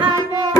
Joy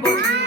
boogie.